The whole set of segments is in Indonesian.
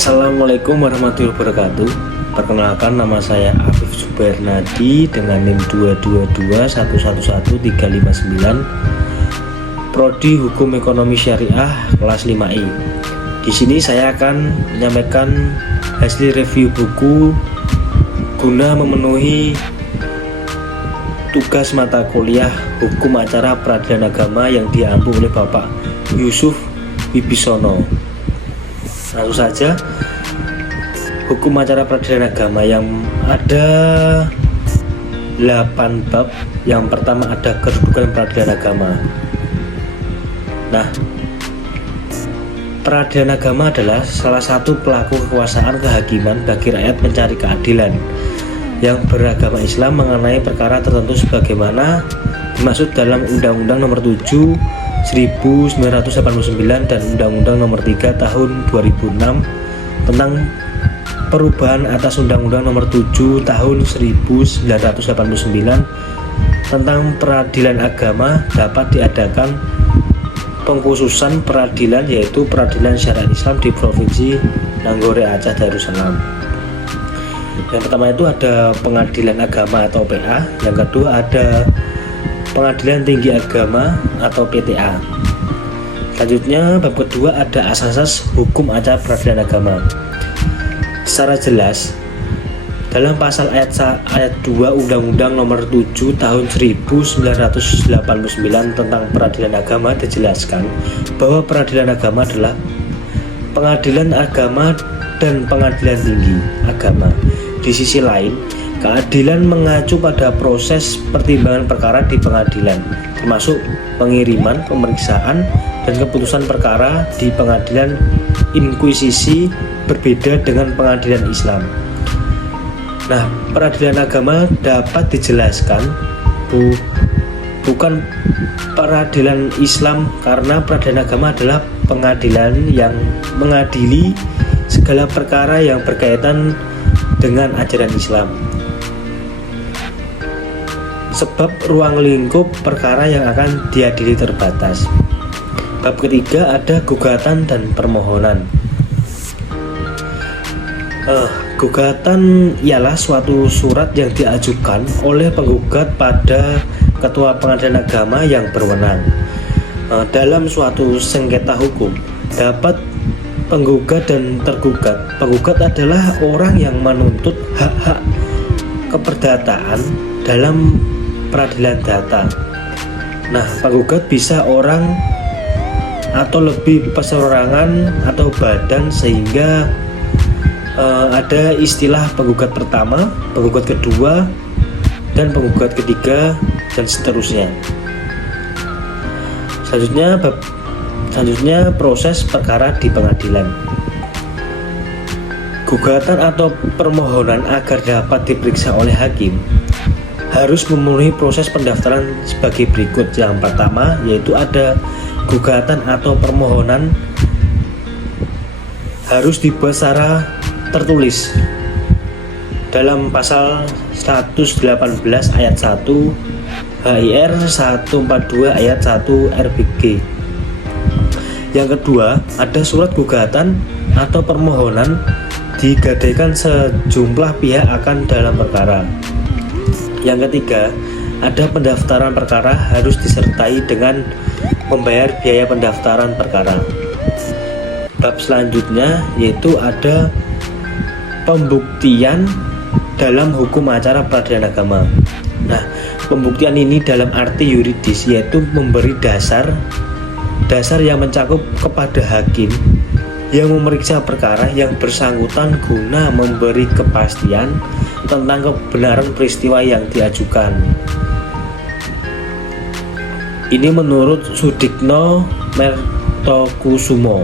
Assalamualaikum warahmatullahi wabarakatuh. Perkenalkan, nama saya Afif Subernadi dengan NIM 222111359, Prodi Hukum Ekonomi Syariah kelas 5I. Di sini saya akan menyampaikan hasil review buku guna memenuhi tugas mata kuliah Hukum Acara Peradilan Agama yang diampu oleh Bapak Yusuf Wibisono. Langsung saja, Hukum Acara Peradilan Agama yang ada 8 bab. Yang pertama ada kedudukan peradilan agama. Nah, peradilan agama adalah salah satu pelaku kekuasaan kehakiman bagi rakyat mencari keadilan yang beragama Islam mengenai perkara tertentu sebagaimana dimaksud dalam Undang-Undang Nomor 7 1989 dan Undang-Undang Nomor 3 Tahun 2006 tentang perubahan atas Undang-Undang Nomor 7 Tahun 1989 tentang peradilan agama. Dapat diadakan pengkhususan peradilan, yaitu peradilan syariat Islam di Provinsi Nanggore Aceh Darussalam. Yang pertama itu ada pengadilan agama atau PA, yang kedua ada pengadilan tinggi agama atau PTA. Selanjutnya bab kedua ada asas hukum acara peradilan agama. Secara jelas dalam pasal ayat 2 Undang-Undang Nomor 7 Tahun 1989 tentang peradilan agama dijelaskan bahwa peradilan agama adalah pengadilan agama dan pengadilan tinggi agama. Di sisi lain, keadilan mengacu pada proses pertimbangan perkara di pengadilan, termasuk pengiriman, pemeriksaan, dan keputusan perkara di pengadilan inkuisisi, berbeda dengan pengadilan Islam. Nah, peradilan agama dapat dijelaskan bukan peradilan Islam, karena peradilan agama adalah pengadilan yang mengadili segala perkara yang berkaitan dengan ajaran Islam. Sebab ruang lingkup perkara yang akan diadili terbatas. Bab ketiga ada gugatan dan permohonan. Gugatan ialah suatu surat yang diajukan oleh penggugat pada ketua pengadilan agama yang berwenang. Dalam suatu sengketa hukum dapat penggugat dan tergugat. Penggugat adalah orang yang menuntut hak-hak keperdataan dalam peradilan data. Nah, penggugat bisa orang atau lebih perseorangan atau badan, sehingga ada istilah penggugat pertama, penggugat kedua, dan penggugat ketiga, dan seterusnya. Selanjutnya proses perkara di pengadilan. Gugatan atau permohonan agar dapat diperiksa oleh hakim harus memenuhi proses pendaftaran sebagai berikut. Yang pertama yaitu ada gugatan atau permohonan harus dibuat secara tertulis dalam pasal 118 ayat 1 HIR 142 ayat 1 RBG. Yang kedua, ada surat gugatan atau permohonan digadaikan sejumlah pihak akan dalam perkara. Yang ketiga, ada pendaftaran perkara harus disertai dengan membayar biaya pendaftaran perkara. Bab selanjutnya yaitu ada pembuktian dalam hukum acara peradilan agama. Nah, pembuktian ini dalam arti yuridis, yaitu memberi dasar yang mencakup kepada hakim yang memeriksa perkara yang bersangkutan guna memberi kepastian tentang kebenaran peristiwa yang diajukan. Ini menurut Sudikno Mertokusumo.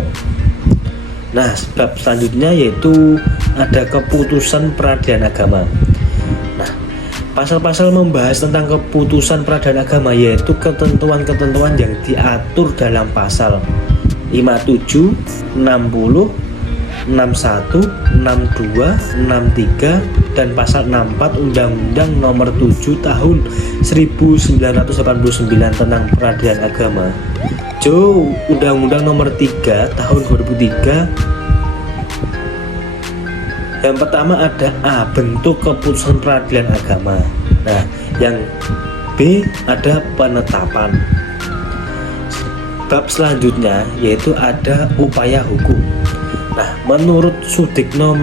Nah, bab selanjutnya yaitu ada keputusan peradilan agama. Nah, pasal-pasal membahas tentang keputusan peradilan agama yaitu ketentuan-ketentuan yang diatur dalam pasal 57, 60, 61, 62, 63, dan pasal 64 Undang-Undang Nomor 7 Tahun 1989 tentang peradilan agama. Undang-Undang Nomor 3 Tahun 2003 Yang pertama ada A, bentuk keputusan peradilan agama. Nah, yang B ada penetapan. Bab selanjutnya yaitu ada upaya hukum. Nah, menurut Sudikno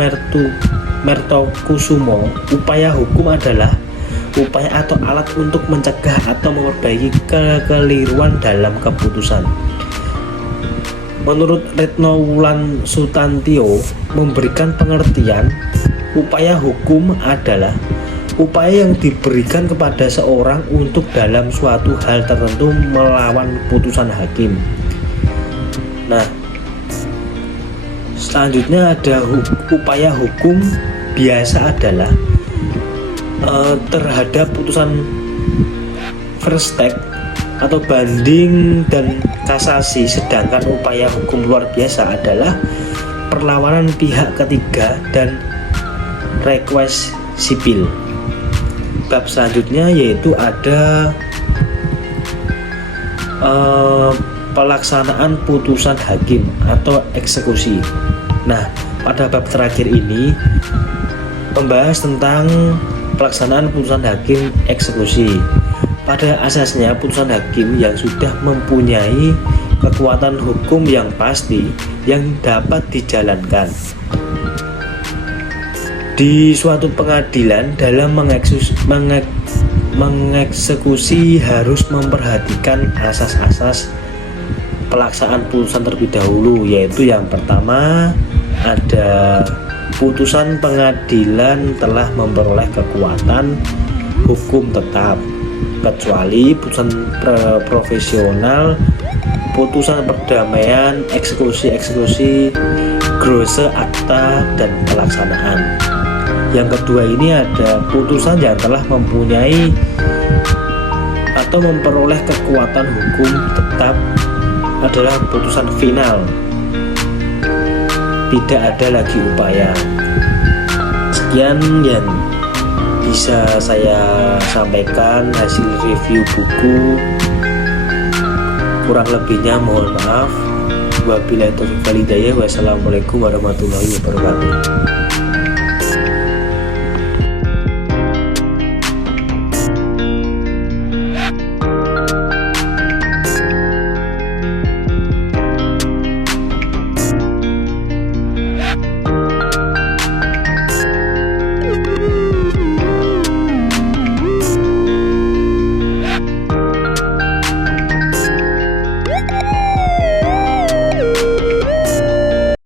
Mertokusumo, upaya hukum adalah upaya atau alat untuk mencegah atau memperbaiki kekeliruan dalam keputusan. Menurut Retno Wulan Sutantio memberikan pengertian, upaya hukum adalah upaya yang diberikan kepada seorang untuk dalam suatu hal tertentu melawan putusan hakim. Nah, selanjutnya ada upaya hukum biasa adalah terhadap putusan first step atau banding dan kasasi, sedangkan upaya hukum luar biasa adalah perlawanan pihak ketiga dan request sipil. Bab selanjutnya yaitu ada pelaksanaan putusan hakim atau eksekusi. Nah, pada bab terakhir ini membahas tentang pelaksanaan putusan hakim eksekusi. Pada asasnya putusan hakim yang sudah mempunyai kekuatan hukum yang pasti yang dapat dijalankan di suatu pengadilan dalam mengeksekusi harus memperhatikan asas-asas pelaksanaan putusan terlebih dahulu, yaitu yang pertama ada putusan pengadilan telah memperoleh kekuatan hukum tetap kecuali putusan profesional, putusan perdamaian, eksekusi, grosse akta, dan pelaksanaan. Yang kedua ini ada putusan yang telah mempunyai atau memperoleh kekuatan hukum tetap adalah putusan final, tidak ada lagi upaya. Sekian yang bisa saya sampaikan hasil review buku, kurang lebihnya mohon maaf. Wabillahi taufiq wal hidayah. Wassalamualaikum warahmatullahi wabarakatuh.